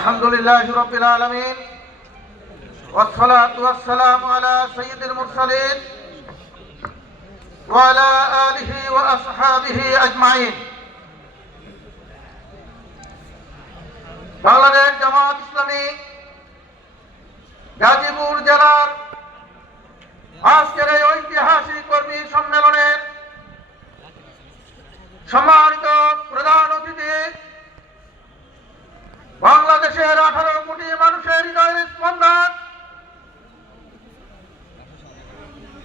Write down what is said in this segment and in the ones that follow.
আলহামদুলিল্লাহি রাব্বিল আলামিন ওয়াসসালাতু ওয়াসসালামু আলা সাইয়্যিদিল মুরসালিন ওয়া আলা আলিহি ওয়া আসহাবিহি আজমাইন। বাংলাদেশ জামাত ইসলামী গাজীপুর জেলার আজকের এই ঐতিহাসিক কর্মী সম্মেলনের সম্মানিত প্রধান অতিথি, বাংলাদেশের 18 কোটি মানুষের হৃদয়ের স্পন্দন,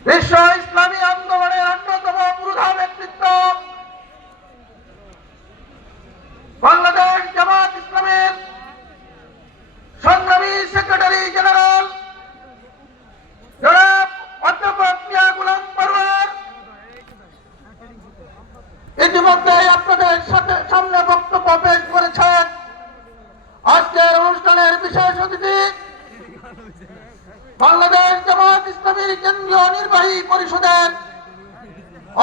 বিশ্ব ইসলামী আন্দোলনের অন্যতম পুরোধা ব্যক্তিত্ব, বাংলাদেশ জামাত ইসলামের সংগ্রামী সেক্রেটারি জেনারেল জনাব অধ্যাপক মিয়া গোলাম পরওয়ার ইতিমধ্যে আপনাদের সামনে বক্তব্য পেশ করেছেন। আজকের অনুষ্ঠানের বিশেষ অতিথি বাংলাদেশ জামাত ইসলামীর কেন্দ্রীয় নির্বাহী পরিষদের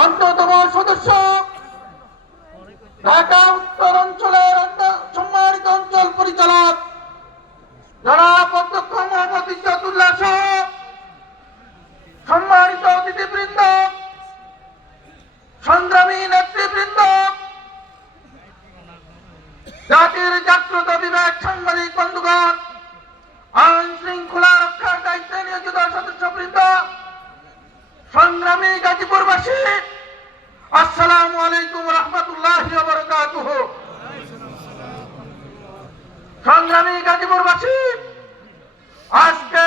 অন্যতম সদস্য, ঢাকা উত্তর অঞ্চলের সম্মানিত অঞ্চল পরিচালক জনাব অধ্যক্ষ মোহাম্মদ ইজ্জতুল্লাহ সহ সম্মানিত অতিথিবৃন্দ, সংগ্রামী নেতৃবৃন্দ, জাতির জাগ্রত বিবেক সাংবাদিক বন্ধুগণ, আইন শৃঙ্খলা রক্ষার দায়িত্বে নিয়োজিত সদস্যবৃন্দ, সংগ্রামী গাজীপুরবাসী, আসসালামু আলাইকুম রাহমাতুল্লাহি ওয়া বারাকাতুহু। সংগ্রামী গাজীপুরবাসী, আজকে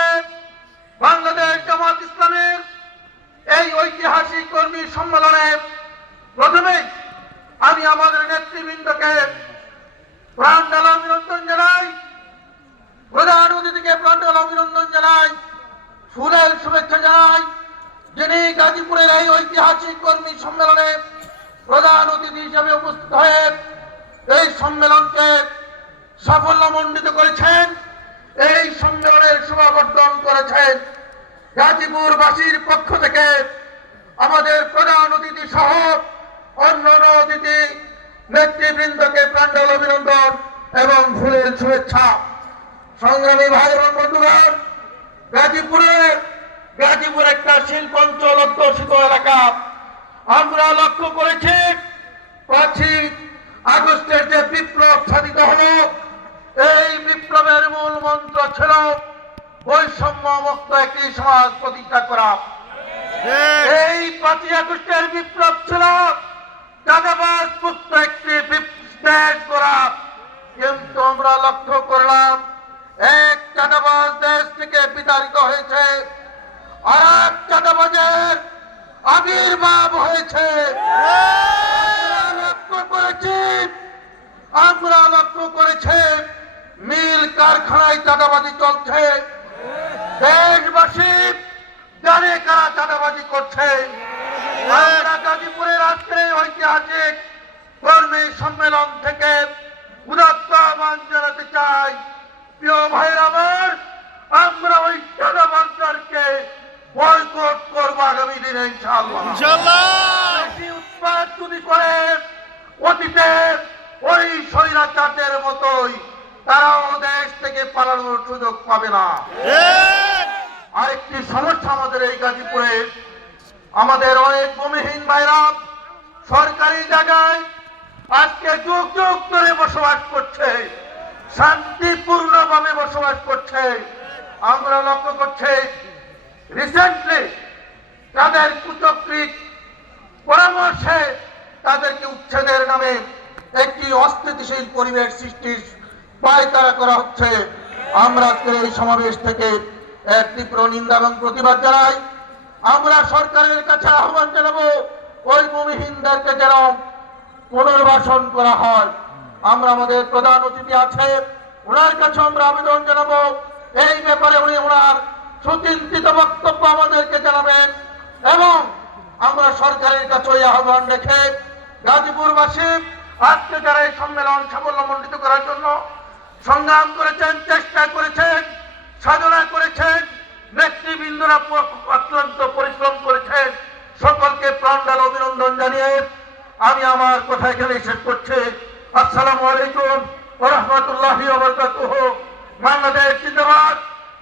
বাংলাদেশ জামাত ইসলামের এই ঐতিহাসিক কর্মী সম্মেলনে প্রথমে আমি আমাদের নেতৃবৃন্দকে প্রাণঢালা অভিনন্দন জানাই, প্রধান অতিথিকে প্রাণঢালা অভিনন্দন জানাই, ফুলের শুভেচ্ছা জানাই, যিনি গাজীপুরের এই ঐতিহাসিক কর্মী সম্মেলনে প্রধান অতিথি হিসেবে উপস্থিত হয়ে এই সম্মেলনকে সাফল্যমণ্ডিত করেছেন, এই সম্মেলনের শোভাবর্ধন করেছেন। গাজীপুরবাসীর পক্ষ থেকে আমাদের প্রধান অতিথি সহ অন্যান্য অতিথি নেতৃবৃন্দকে প্রাণঢালা অভিনন্দন এবং ফুলের শুভেচ্ছা। সংগ্রামী ভাই এবং বন্ধুগণ, গাজীপুর একটা শিল্পাঞ্চল অধ্যুষিত এলাকা। আমরা লক্ষ্য করেছি 5 আগস্টের যে বিপ্লব সাধিত হলো, এই বিপ্লবের মূল মন্ত্র ছিল বৈষম্য মুক্ত একটি সমাজ প্রতিষ্ঠা করা। এই 5 আগস্টের বিপ্লব ছিল চাঁদাবাজ মুক্ত একটি দেশ করা। কিন্তু আমরা লক্ষ্য করলাম এক চাঁদাবাজ দেশ থেকে বিতাড়িত হয়েছে, আর এক চাঁদাবাজের আবির্ভাব হয়েছে। আমরা লক্ষ্য করেছি মিল কারখানায় চাঁদাবাজি চলছে। দেশবাসী জানে কারা চাঁদাবাজি করছে। আমরা গাজীপুরের আজকের ঐতিহাসিক কর্মী সম্মেলন থেকে উদাত্ত আহ্বান জানাতে চাই, প্রিয় ভাইরা আমার, আমরা ওই চাঁদাবাজদেরকে বয়কট করবো আগামী দিনে ইনশাআল্লাহ। বেশি উৎপাদ যদি করে অতীতে ওই স্বৈরাচারদের মতোই তারাও দেশ থেকে পালানোর সুযোগ পাবে না। আরেকটি সমস্যা আমাদের এই গাজীপুরে, আমাদের অনেক ভূমিহীন ভাইরা সরকারি জায়গায় আজকে যুগ যুগ ধরে বসবাস করছে, শান্তিপূর্ণভাবে বসবাস করছে। আমরা লক্ষ্য করছি রিসেন্টলি তাদের কুচক্রিক পরামর্শে তাদেরকে উচ্ছেদের নামে একটি অস্থিতিশীল পরিবেশ সৃষ্টির পায়তারা করা হচ্ছে। আমরা আজকের এই সমাবেশ থেকে এক তীব্র নিন্দা এবং প্রতিবাদ জানাই। আমরা সরকারের কাছে আহ্বান জানাবো ওই ভূমিহীনদেরকে যেন পুনর্বাসন করা হয়। আমরা আমাদের প্রধান অতিথি আছে, ওনার কাছে আমরা আবেদন জানাবো এই ব্যাপারে উনি ওনার সুচিন্তিত বক্তব্য আমাদেরকে জানাবেন, এবং আমরা সরকারের কাছে ওই আহ্বান রেখে গাজীপুরবাসী আজকে যারা এই সম্মেলন সাফল্যমণ্ডিত করার জন্য সংগ্রাম করেছেন, চেষ্টা করেছেন, সাধনা করেছেন, নেতৃবৃন্দরা অত্যন্ত পরিশ্রম করেছেন, সকলকে প্রাণঢালা অভিনন্দন জানিয়ে আমি আমার কথা এখানে শেষ করছি। আসসালামু আলাইকুম ওয়া রাহমাতুল্লাহি ওয়া বারাকাতুহু। বাংলাদেশ জিন্দাবাদ,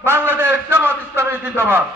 বাংলাদেশ জামাত ইসলামী জিন্দাবাদ।